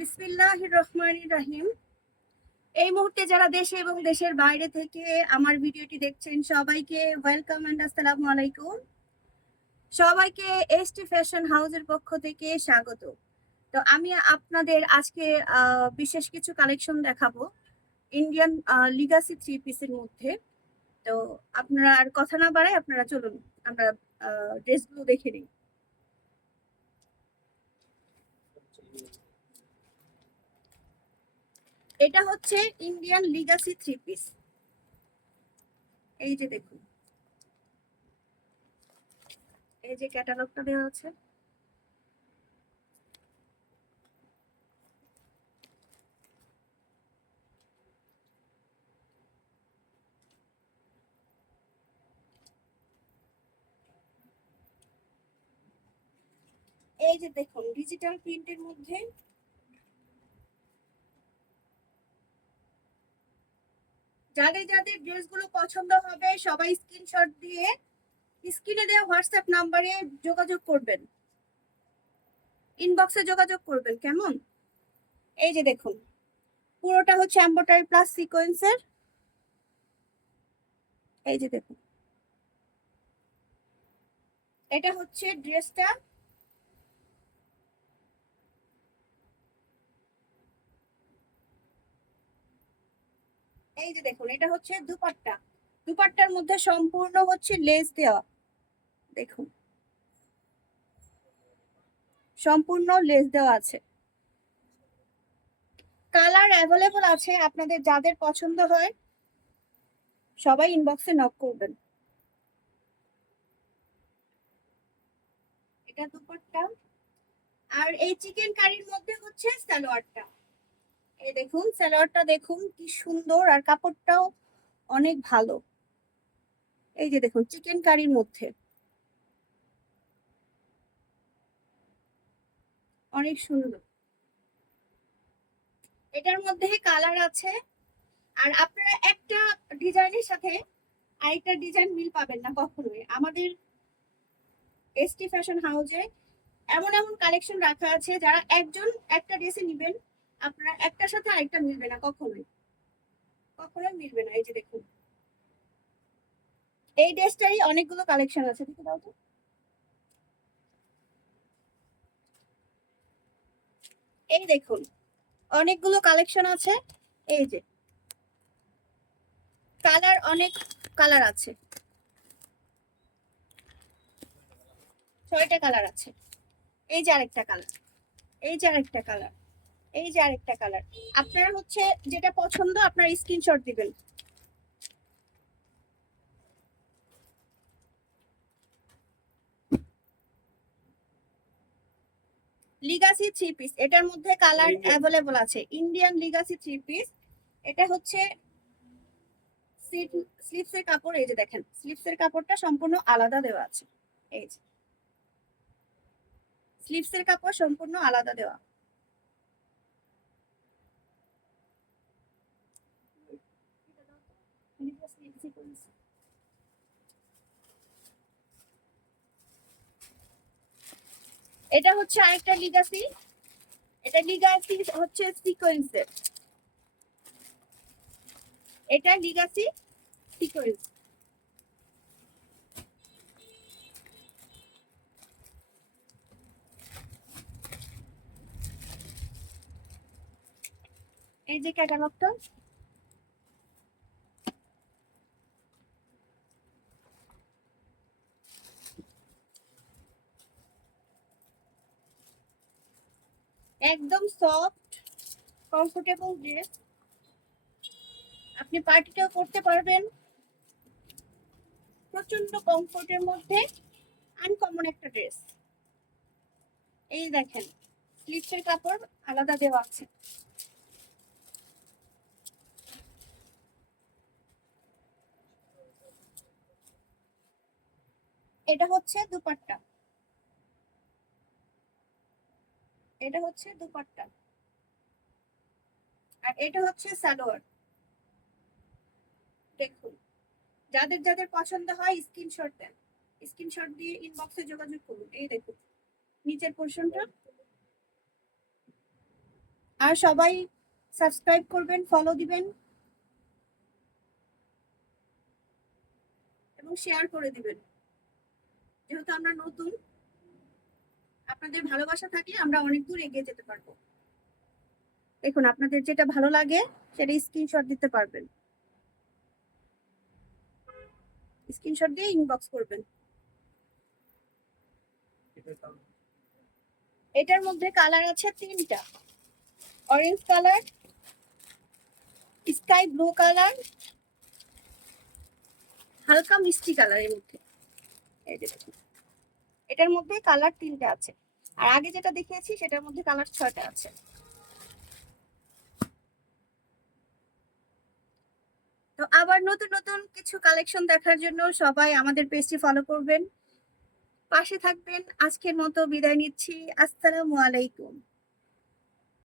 বিসমিল্লাহির রহমানির রহিম। এই মুহূর্তে যারা দেশে এবং দেশের বাইরে থেকে আমার ভিডিওটি দেখছেন সবাইকে ওয়েলকাম এন্ড আসসালামু আলাইকুম। সবাইকে এসটি ফ্যাশন হাউসের পক্ষ থেকে স্বাগত। তো আমি আপনাদের আজকে বিশেষ কিছু কালেকশন দেখাবো ইন্ডিয়ান লিগাসি থ্রি পিসের মধ্যে। তো আপনারা আর কথা না বাড়াই, আপনারা চলুন আমরা ড্রেসগুলো দেখে নিই। এটা হচ্ছে ইন্ডিয়ান লিগাসি থ্রি পিস। এই যে দেখুন, এই যে ক্যাটালগটা দেওয়া আছে। এই যে দেখুন, ডিজিটাল প্রিন্টের মধ্যে যাদের যাদের ড্রেসগুলো পছন্দ হবে সবাই স্ক্রিনশট দিয়ে স্ক্রিনে দেওয়া হোয়াটসঅ্যাপ নাম্বারে যোগাযোগ করবেন, ইনবক্সে যোগাযোগ করবেন। কেমন? এই যে দেখুন, পুরোটা হচ্ছে এমব্রয়ডারি প্লাস সিকোয়েন্সের। এই যে দেখুন, এটা হচ্ছে ড্রেসটা। এই যে দেখুন, এটা হচ্ছে দুপাট্টা। দুপাট্টার মধ্যে সম্পূর্ণ হচ্ছে লেস দেওয়া। দেখুন, সম্পূর্ণ লেস দেওয়া আছে। কালার অ্যাভেলেবল আছে, আপনাদের যাদের পছন্দ হয় সবাই ইনবক্সে নক করবেন। এটা দুপাট্টা। আর এই চিকেন কারির মধ্যে হচ্ছে সালোয়ারটা। এই দেখুন, সালোয়ারটা দেখুন কি সুন্দর, আর কাপড়টাও অনেক ভালো। এই যে দেখুন, চিকেন কারির মধ্যে অনেক সুন্দর। এটার মধ্যে কালার আছে। আর আপনারা একটা ডিজাইনের সাথে আরেকটা ডিজাইন মিল পাবেন না কখনোই। আমাদের এসটি ফ্যাশন হাউসে এমন এমন কালেকশন রাখা আছে, যারা একজন একটা ড্রেসে নিবেন, আপনারা একটার সাথে আরেকটা মিলবে না কখনোই, কখনোই মিলবে না। এই যে দেখুন, এই ড্রেসটারই অনেকগুলো কালেকশন আছে, দেখে দাও তো। এই দেখুন, অনেকগুলো কালেকশন আছে। এই যে কালার, অনেক কালার আছে, 6টা কালার আছে। এই যে আরেকটা কালার, এই যে আরেকটা কালার, এই যে আরেকটা কালার। আপনার হচ্ছে যেটা পছন্দ আপনার স্ক্রিনশট দিবেন। লিগাসি থ্রি পিস, এটার মধ্যে কালার অ্যাভেলেবল আছে। Indian Legacy three piece. এটা হচ্ছে স্লিভসের কাপড়। এই যে দেখেন, স্লিভসের কাপড়টা সম্পূর্ণ আলাদা দেওয়া আছে। এই যে স্লিভসের কাপড় সম্পূর্ণ আলাদা দেওয়া। এটা হচ্ছে আরেকটা লিগাসি। এটা লিগাসি হচ্ছে সিকোয়েন্সের। এটা লিগাসি সিকোয়েন্স। এই যে ক্যাটালগটা। একদম সফট কমফোর্টেবল ড্রেস, আপনি পার্টিটাও করতে পারবেন। প্রচন্ড কমফোর্টের মধ্যে আনকমন একটা ড্রেস। এই দেখেন, স্লিভসের কাপড় আলাদা দেওয়া আছে। এটা হচ্ছে দুপাট্টা, এটা হচ্ছে দুপাট্টা। আর এটা হচ্ছে সালোয়ার। দেখুন, যাদের যাদের পছন্দ হয় স্ক্রিনশট দেন, স্ক্রিনশট দিয়ে ইনবক্সে যোগাযোগ করুন। এই দেখুন নিচের পোর্শনটা, আর সবাই সাবস্ক্রাইব করবেন, ফলো দিবেন এবং শেয়ার করে দিবেন। যেহেতু আমরা নতুন, আপনাদের ভালোবাসা থাকলে আমরা অনেক দূর এগিয়ে যেতে পারবো। দেখুন, আপনাদের যেটা ভালো লাগে সেটা স্ক্রিনশট দিতে পারবেন, স্ক্রিনশট দিয়ে ইনবক্স করবেন। এটার মধ্যে কালার আছে 3টা, orange colour, sky blue colour, হালকা মিষ্টি কালারের মধ্যে। এই যে দেখুন, এটার মধ্যে কালার 3টা আছে, আর আগে যেটা দেখিয়েছি সেটার মধ্যে কালার 6টা আছে। তো আবার নতুন নতুন কিছু কালেকশন দেখার জন্য সবাই আমাদের পেজটি ফলো করবেন, পাশে থাকবেন। আজকের মতো বিদায় নিচ্ছি। আসসালামু আলাইকুম।